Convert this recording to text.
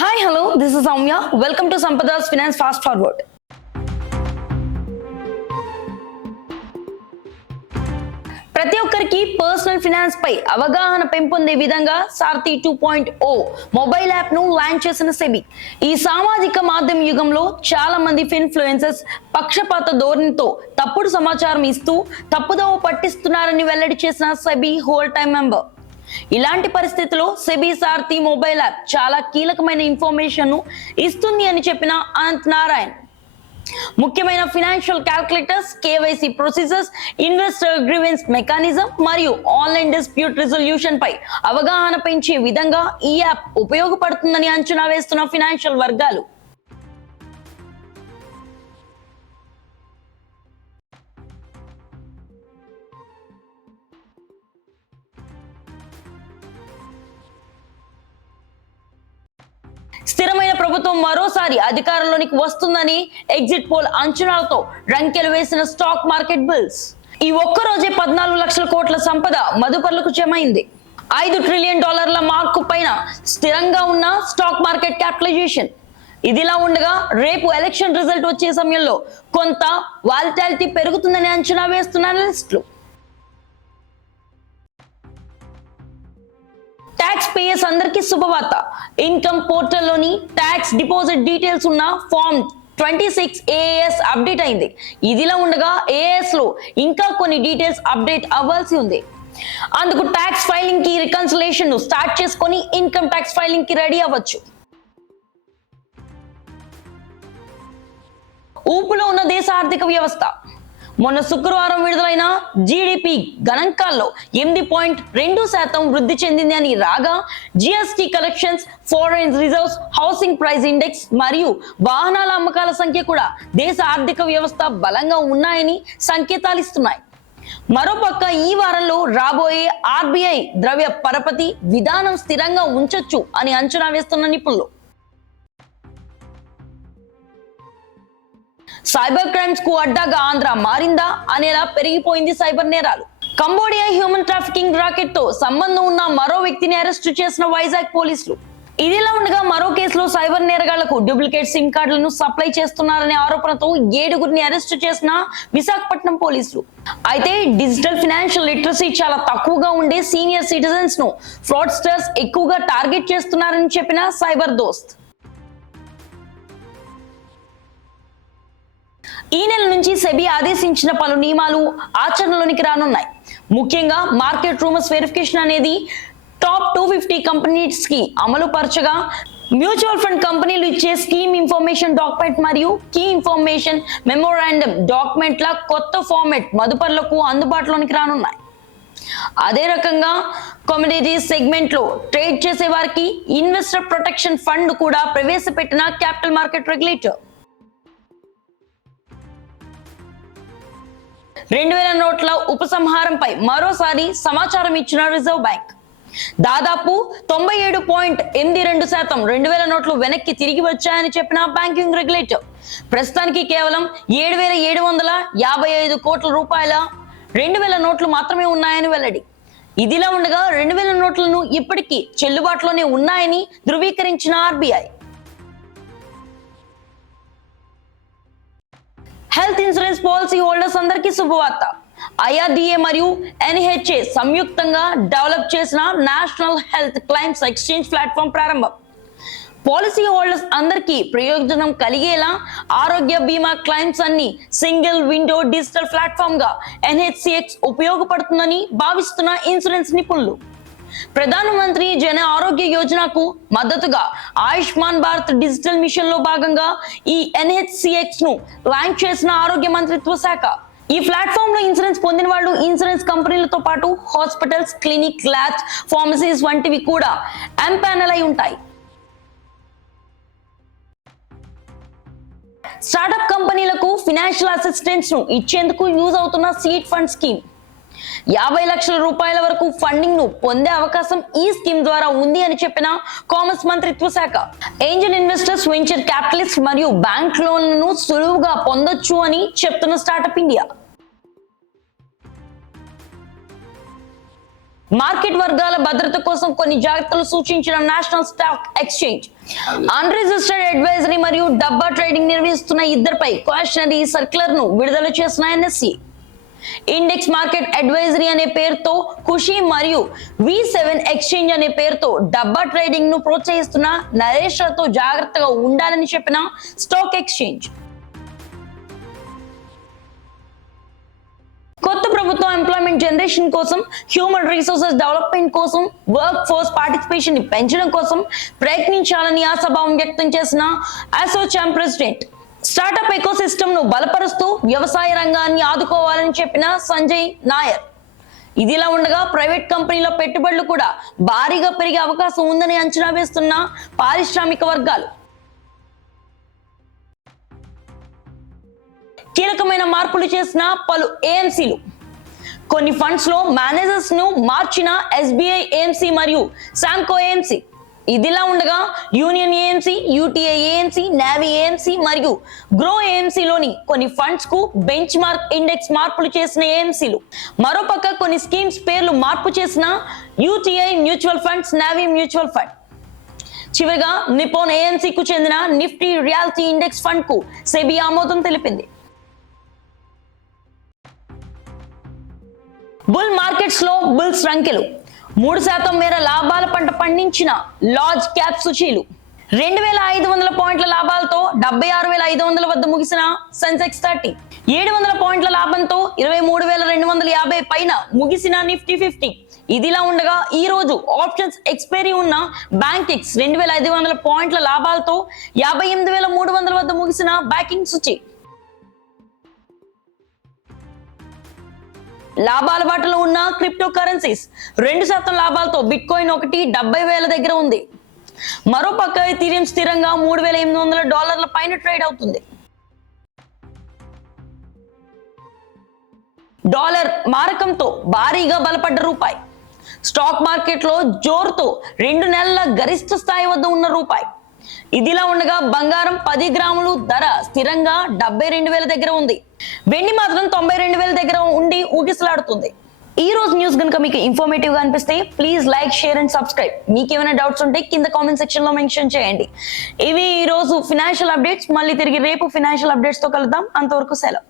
Hi hello this is Soumya welcome to Sampada's finance fast forward ప్రతి ఒక్కరికి personal finance పై అవగాహన పెంపొందే విధంగా Saarthi two point O mobile యాప్ను లాంచ్ చేసిన సెబీ ఈ సామాజిక మాధ్యమ యుగంలో చాలా మంది ఇన్ఫ్లుయెన్సర్స్ పక్షపాత ధోరణితో తప్పుడు సమాచారం ఇస్తూ తప్పుదోవ పట్టిస్తున్నారని వెల్లడి చేసిన సెబీ హోల్ టైమ్ మెంబర్ ఇలాంటి పరిస్థితిలో సెబీ సారథి మొబైల్ యాప్ చాలా కీలకమైన ఇన్ఫర్మేషన్ ఇస్తుంది అని చెప్పిన అనంత్ నారాయణ్. ముఖ్యమైన financial calculators KYC procedures investor grievance mechanism మరియు ఆన్లైన్ డిస్ప్యూట్ రిజల్యూషన్ పై అవగాహన పెంచే విధంగా ఈ యాప్ ఉపయోగపడుతుందని అంచనా వేస్తున్న ఫినాన్షియల్ వర్గాలు. స్థిరమైన ప్రభుత్వం మరోసారి అధికారంలోనికి వస్తుందని ఎగ్జిట్ పోల్ అంచనాలతో రంకెలు వేసిన స్టాక్ మార్కెట్ బిల్స్. ఈ ఒక్క రోజే పద్నాలుగు లక్షల కోట్ల సంపద మదుపర్లకు జమైంది ఐదు ట్రిలియన్ డాలర్ల మార్కు పైన స్థిరంగా ఉన్న స్టాక్ మార్కెట్ క్యాపిటలైజేషన్. ఇదిలా ఉండగా రేపు ఎలక్షన్ రిజల్ట్ వచ్చే సమయంలో కొంత వాలిటాలిటీ పెరుగుతుందని అంచనా వేస్తున్న అనలిస్టులు. ట్యాక్స్ పేయర్స్ అందరికీ శుభవార్త. ఇన్కమ్ పోర్టల్లోని ట్యాక్స్ డిపాజిట్ డీటెయిల్స్ ఉన్న form twenty six AS update అయింది. ఇదిలా ఉండగా ఏఎస్లో ఇంకా కొన్ని డీటెయిల్స్ అప్డేట్ అవ్వాల్సి ఉంది. అందుకు ట్యాక్స్ ఫైలింగ్కి రికన్సిలేషన్ను స్టార్ట్ చేసుకొని ఇన్కమ్ ట్యాక్స్ ఫైలింగ్కి రెడీ అవ్వచ్చు. ఊపులో ఉన్న దేశ ఆర్థిక వ్యవస్థ. మొన్న శుక్రవారం విడుదలైన జీడిపి గణాంకాల్లో ఎనిమిది పాయింట్ రెండు శాతం వృద్ధి చెందింది అని రాగా GST collections foreign reserves housing price index మరియు వాహనాల అమ్మకాల సంఖ్య కూడా దేశ ఆర్థిక వ్యవస్థ బలంగా ఉన్నాయని సంకేతాలు ఇస్తున్నాయి. మరోపక్క ఈ వారంలో రాబోయే ఆర్బీఐ ద్రవ్య పరపతి విధానం స్థిరంగా ఉంచొచ్చు అని అంచనా వేస్తున్న నిపుణులు. సైబర్ క్రైమ్స్కు అడ్డాగా ఆంధ్ర మారిందా అనేలా పెరిగిపోయింది సైబర్ నేరాలు. కంబోడియా హ్యూమన్ ట్రాఫికింగ్ రాకెట్తో సంబంధం ఉన్న మరో వ్యక్తిని అరెస్ట్ చేసిన వైజాగ్ పోలీసులు. ఇదిలా ఉండగా మరో కేసులో సైబర్ నేరగాళ్ళకు డూప్లికేట్ సిమ్ కార్డులను సప్లై చేస్తున్నారనే ఆరోపణతో ఏడుగురిని అరెస్ట్ చేసిన విశాఖపట్నం పోలీసులు. అయితే డిజిటల్ ఫినాన్షియల్ లిటరసీ చాలా తక్కువగా ఉండే సీనియర్ సిటిజన్స్ను ఫ్రాడ్స్టర్స్ ఎక్కువగా టార్గెట్ చేస్తున్నారని చెప్పిన సైబర్ దోస్త్. ఈ నెల నుంచి సెబీ ఆదేశించిన పలు నియమాలు ఆచరణలోనికి రానున్నాయి. ముఖ్యంగా మార్కెట్ రూమర్స్ వెరిఫికేషన్ అనేది టాప్ టూ ఫిఫ్టీ కంపెనీస్కి అమలు పరచగా మ్యూచువల్ ఫండ్ కంపెనీలు ఇచ్చే స్కీమ్ ఇన్ఫర్మేషన్ డాక్యుమెంట్ మరియు కీ ఇన్ఫర్మేషన్ మెమోరాండం డాక్యుమెంట్ల కొత్త ఫార్మెట్ మదుపర్లకు అందుబాటులోనికి రానున్నాయి. అదే రకంగా కమ్యూనిటీస్ సెగ్మెంట్లో ట్రేడ్ చేసే వారికి ఇన్వెస్టర్ ప్రొటెక్షన్ ఫండ్ కూడా ప్రవేశపెట్టిన క్యాపిటల్ మార్కెట్ రెగ్యులేటర్. రెండు వేల నోట్ల ఉపసంహారంపై మరోసారి సమాచారం ఇచ్చిన రిజర్వ్ బ్యాంక్. దాదాపు తొంభై ఏడు పాయింట్ ఎనిమిది రెండు శాతం రెండు వేల నోట్లు వెనక్కి తిరిగి వచ్చాయని చెప్పిన బ్యాంకింగ్ రెగ్యులేటర్. ప్రస్తుతానికి కేవలం ఏడు వేల ఏడు వందల యాభై ఐదు కోట్ల రూపాయల రెండు వేల నోట్లు మాత్రమే ఉన్నాయని వెల్లడి. ఇదిలా ఉండగా రెండు వేల నోట్లను ఇప్పటికీ చెల్లుబాటులోనే ఉన్నాయని ధృవీకరించిన RBI. Health insurance policy holders అందరికీ శుభవార్త. ఐఆర్డిఏ మరియు ఎన్హెచ్ఏ సంయుక్తంగా డెవలప్ చేసిన national health claims exchange platform ప్రారంభం. పాలసీ హోల్డర్స్ అందరికీ ప్రయోజనం కలిగేలా ఆరోగ్య బీమా క్లైమ్స్ అన్ని సింగిల్ విండో డిజిటల్ ప్లాట్ఫామ్గా ఎన్హెచ్సిఎక్స్ ఉపయోగపడుతుందని భావిస్తున్న ఇన్సూరెన్స్ నిపుణులు. ప్రధానమంత్రి జన ఆరోగ్య యోజనకు మద్దతుగా ఆయుష్మాన్ భారత్ డిజిటల్ మిషన్లో భాగంగా ఈ ఎన్హెచ్సిఎక్స్ను లాంచ్ చేసిన ఆరోగ్య మంత్రిత్వ శాఖ. ఈ ప్లాట్ఫామ్లో ఇన్సూరెన్స్ పొందిన వాళ్ళు ఇన్సూరెన్స్ కంపెనీలతో పాటు హాస్పిటల్స్ క్లినిక్ ల్యాబ్స్ ఫార్మసీస్ వంటివి కూడా ఎంపానల్ అయి ఉంటాయి. స్టార్టప్ కంపెనీలకు ఫినాన్షియల్ అసిస్టెన్స్ను ఇచ్చేందుకు యూజ్ అవుతున్న సీడ్ ఫండ్ స్కీమ్. యాభై లక్షల రూపాయల వరకు ఫండింగ్ను పొందే అవకాశం ఈ స్కీమ్ ద్వారా ఉంది అని చెప్పిన కామర్స్ మంత్రిత్వ శాఖ. ఏంజల్ ఇన్వెస్టర్స్ వెంచర్ క్యాపిటలిస్ట్ మరియు బ్యాంక్ లోన్లను సులువుగా పొందొచ్చు అని చెప్తున్న స్టార్టప్ ఇండియా. మార్కెట్ వర్గాల భద్రత కోసం కొన్ని జాగ్రత్తలు సూచించిన national stock exchange. Unregistered advisory మరియు డబ్బా ట్రేడింగ్ నిర్వహిస్తున్న ఇద్దరిపై క్వశ్చనరీ సర్క్యులర్ను విడుదల చేసిన ఎన్ఎస్సి. ఇండెక్స్ మార్కెట్ అడ్వైజరీ అనే పేరుతో ఖుషి మరియు వి సెవెన్ ఎక్స్చేంజ్ అనే పేరుతో డబ్బా ట్రేడింగ్ను ప్రోత్సహిస్తున్న నరేష్లతో జాగ్రత్తగా ఉండాలని చెప్పిన స్టాక్ ఎక్స్చేంజ్ కొత్త ప్రభుత్వం ఎంప్లాయ్మెంట్ జనరేషన్ కోసం హ్యూమన్ రిసోర్సెస్ డెవలప్మెంట్ కోసం వర్క్ ఫోర్స్ పార్టిసిపేషన్ని పెంచడం కోసం ప్రయత్నించాలని ఆశాభావం వ్యక్తం చేసిన అసోచామ్ ప్రెసిడెంట్ స్టార్టప్ ఎకోసిస్టమ్ను బలపరుస్తూ వ్యవసాయ రంగాన్ని ఆదుకోవాలని చెప్పిన సంజయ్ నాయర్. ఇదిలా ఉండగా ప్రైవేట్ కంపెనీల పెట్టుబడులు కూడా భారీగా పెరిగే అవకాశం ఉందని అంచనా వేస్తున్న పారిశ్రామిక వర్గాలు. కీలకమైన మార్పులు చేసిన పలు ఏఎంసీలు. కొన్ని ఫండ్స్లో మేనేజర్స్ను మార్చిన ఎస్బీఐ ఏఎంసీ మరియు శాంకో ఏఎంసీ. ఇదిలా ఉండగా Union AMC UTI AMC Navi AMC మరియు గ్రో ఏఎంసీ లోని కొన్ని ఫండ్స్కు బెంచ్ మార్క్ ఇండెక్స్ మార్పులు చేసిన ఏఎంసీలు మరోపక్క కొన్ని స్కీమ్స్ పేర్లు మార్పు చేసిన UTI mutual funds Navi mutual fund చివరిగా నిపోన్ ఏఎంసీ కు చెందిన నిఫ్టీ రియాలిటీ ఇండెక్స్ ఫండ్కు సెబీ ఆమోదం తెలిపింది. బుల్ మార్కెట్స్లో బుల్స్ రంకెలు. మూడు శాతం మేర లాభాల పంట పండించిన లార్జ్ క్యాప్ సూచీలు రెండు వేల ఐదు వందల పాయింట్ల లాభాలతో డెబ్బై ఆరు వేల ఐదు వందల వద్ద ముగిసిన సెన్సెక్స్ థర్టీ. ఏడు వందల పాయింట్ల లాభంతో ఇరవై మూడు వేల రెండు వందల యాభై పైన ముగిసిన నిఫ్టీ ఫిఫ్టీ. ఇదిలా ఉండగా ఈ రోజు ఆప్షన్స్ ఎక్స్పైరీ ఉన్న బ్యాంకిక్స్ రెండు వేల ఐదు వందల పాయింట్ల లాభాలతో యాభై ఎనిమిది వేల మూడు వందల వద్ద ముగిసిన బ్యాకింగ్ సూచి. లాభాల బాటలో ఉన్న క్రిప్టో కరెన్సీస్ రెండు శాతం లాభాలతో బిట్ కాయిన్ ఒకటి డెబ్బై వేల దగ్గర ఉంది. మరోపక్క ఎథీరియం స్థిరంగా మూడు వేల ఎనిమిది వందల డాలర్ల పైన ట్రేడ్ అవుతుంది. డాలర్ మారకంతో భారీగా బలపడ్డ రూపాయి. స్టాక్ మార్కెట్లో జోరుతో రెండు నెలల గరిష్ట స్థాయి వద్ద ఉన్న రూపాయి. ఇదిలా ఉండగా బంగారం పది గ్రాములు ధర స్థిరంగా డెబ్బై రెండు వేల దగ్గర ఉంది. వెండి మాత్రం తొంభై రెండు ఊగిసలాడుతుంది. ఈ రోజు న్యూస్ కనుక మీకు ఇన్ఫర్మేటివ్గా అనిపిస్తే please like share and subscribe మీకు ఏమైనా డౌట్స్ ఉంటే కింద కామెంట్ సెక్షన్లో మెన్షన్ చేయండి. ఇవి ఈ రోజు ఫినాన్షియల్ అప్డేట్స్ మళ్ళీ తిరిగి రేపు ఫినాన్షియల్ అప్డేట్స్తో కలుద్దాం. అంతవరకు సెలవు.